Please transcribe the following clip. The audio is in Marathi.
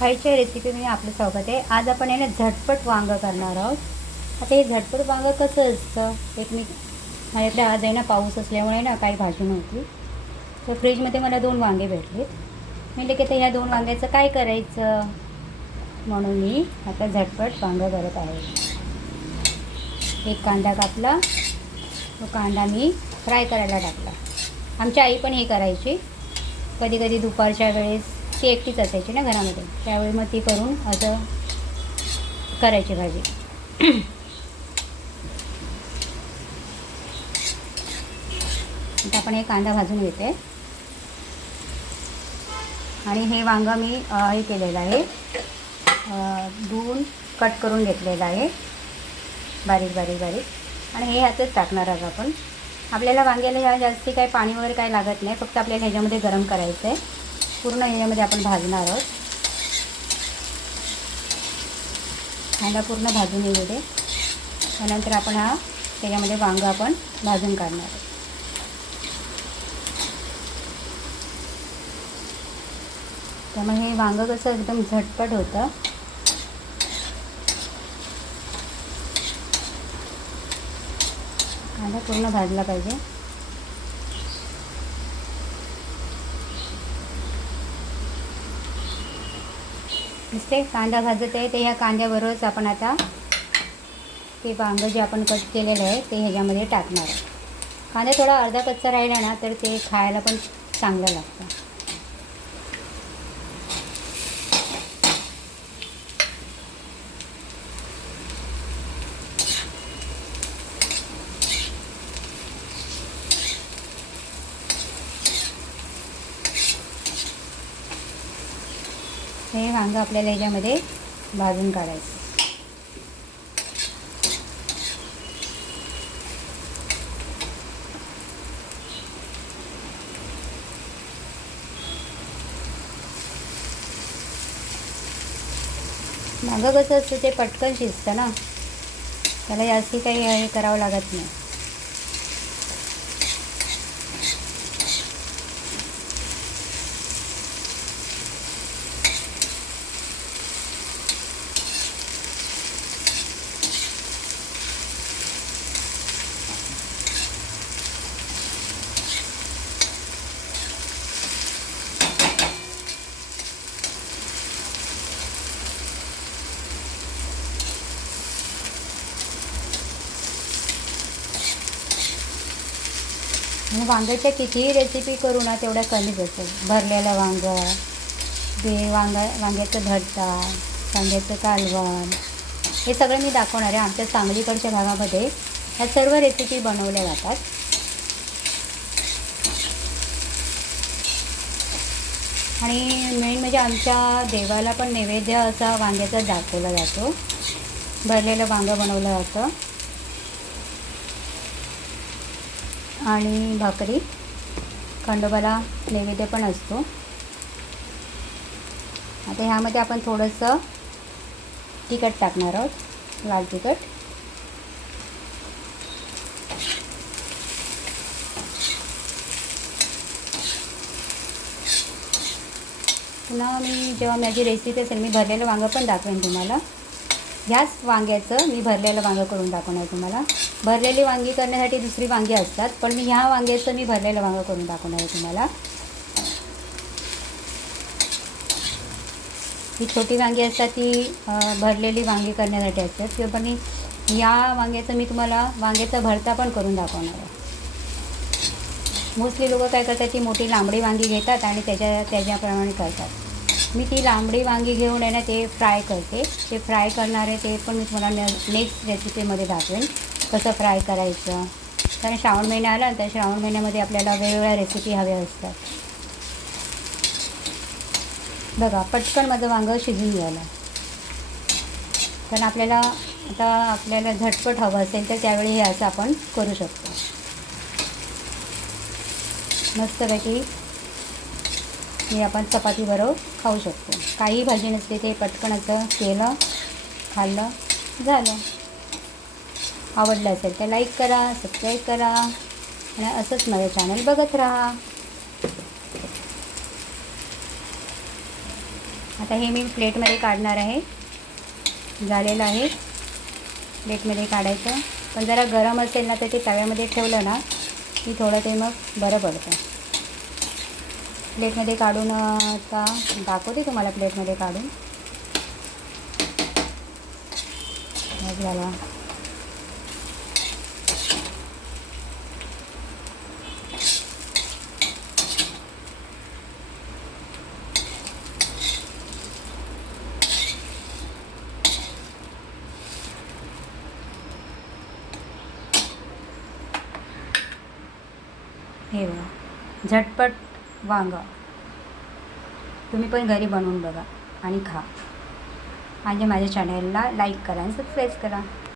खायच्या रेसिपी मी आपलं स्वागत आहे. आज आपण आहे ना झटपट वांगं करणार आहोत. आता हे झटपट वांगं कसं असतं? एक मी माझ्याकडे आज आहे ना पाऊस असल्यामुळे ना काही भाजी नव्हती. तर फ्रीजमध्ये मला दोन वांगे भेटले. मी की तर ह्या दोन वांग्याचं काय करायचं? म्हणून मी आता झटपट वांगं करत आहे. एक कांदा कापला. तो कांदा मी फ्राय करायला टाकला. आमची आई पण हे करायची. कधी कधी दुपारच्या वेळेस ती एकटीच असायची ना घरामध्ये. त्यावेळी मग ती करून असं करायची भाजी. आता आपण हे कांदा भाजून घेते. आणि हे वांगं मी हे केलेलं आहे. धुवून कट करून घेतलेलं आहे. बारीक बारीक बारीक. आणि हे ह्यातच टाकणार आहोत आपण. आपल्याला वांग्याला ह्या जास्ती काही पाणी वगैरे काही लागत नाही. फक्त आपल्याला ह्याच्यामध्ये गरम करायचं आहे पूर्ण यामध्ये आपण भाजणार आहोत. कांदा पूर्ण भाजून येऊ दे. त्यानंतर आपण हा त्याच्यामध्ये वांग आपण भाजून काढणार आहोत. त्यामुळे हे वांगं कसं एकदम झटपट होतं. कांदा पूर्ण भाजला पाहिजे. दिसते. कांदा भाजत आहे ते ह्या कांद्याबरोबरच आपण आता ते वांगं जे आपण कट केलेलं आहे ते ह्याच्यामध्ये टाकणार आहे. कांदा थोडा अर्धा कच्चा राहिला ना तर ते खायला पण चांगलं लागतं. हे वांगं आपल्याला ह्याच्यामध्ये भाजून काढायचं. वांगं कसं असतं ते पटकन शिजतं ना. त्याला जास्ती काही हे करावं लागत नाही. वांग्याच्या कितीही रेसिपी करू ना तेवढ्या कमीच असेल भरलेलं वांगं ते वांगा वांग्याचं भरता वांग्याचं कालवण हे सगळं मी दाखवणार आहे. आमच्या सांगलीकडच्या भागामध्ये ह्या सर्व रेसिपी बनवल्या जातात. आणि मेन म्हणजे आमच्या देवाला पण नैवेद्य असा वांग्याचा दाखवला जातो. भरलेलं वांगं बनवलं जातं. आणि भाकरी. खंडोबाला नैवेद्य पण असतो. आता ह्यामध्ये आपण थोडंसं तिखट टाकणार आहोत. लाल तिखट. पुन्हा मी जेव्हा माझी रेसिपी असेल मी भरलेलं वांगं पण दाखवेन तुम्हाला. ह्याच वांग्याचं मी भरलेलं वांगं करून दाखवणार तुम्हाला. भरलेली वांगी करण्यासाठी दुसरी वांगी असतात पण मी ह्या वांग्याचं मी भरलेलं वांगं करून दाखवणार आहे तुम्हाला. ही छोटी वांगी असतात ती भरलेली वांगी करण्यासाठी असतात किंवा पण या वांग्याचं मी तुम्हाला वांग्याचा भरता पण करून दाखवणार आहे. मोस्टली लोक काय करतात ती मोठी लांबडी वांगी घेतात आणि त्याच्या त्याच्याप्रमाणे करतात. मी ती लांबडी वांगी घेऊन आहे ना ते फ्राय करते. ते फ्राय करणारे ते पण मी तुम्हाला नेक्स्ट रेसिपीमध्ये दाखवेन कसं फ्राय करायचं. कारण श्रावण महिना आला तर श्रावण महिन्यामध्ये आपल्याला वेगवेगळ्या रेसिपी हव्या असतात. बघा पटकन माझं वांगं शिजून गेलं. पण आपल्याला आता आपल्याला झटपट हवं असेल तर त्यावेळी हे असं आपण करू शकतो. मस्तपैकी हे आपण चपातीबरोबर खाऊ शकतो. काही भाजी नसते ते पटकन असं केलं खाल्लं झालं. आवडलं असेल तर लाईक करा सबस्क्राईब करा आणि असंच माझं चॅनल बघत राहा. आता हे मी प्लेटमध्ये काढणार आहे. झालेलं आहे. प्लेटमध्ये काढायचं. पण जरा गरम असेल ना तर ते तव्यामध्ये ठेवलं ना की थोडं ते मग बरं पडतं. प्लेटमध्ये काढून आता दाखवते तुम्हाला प्लेटमध्ये काढून. झाला हे झटपट वांगा. तुम्ही पण घरी बनवून बघा आणि खा. आणि माझ्या चॅनलला लाईक करा आणि सबस्क्राईब करा.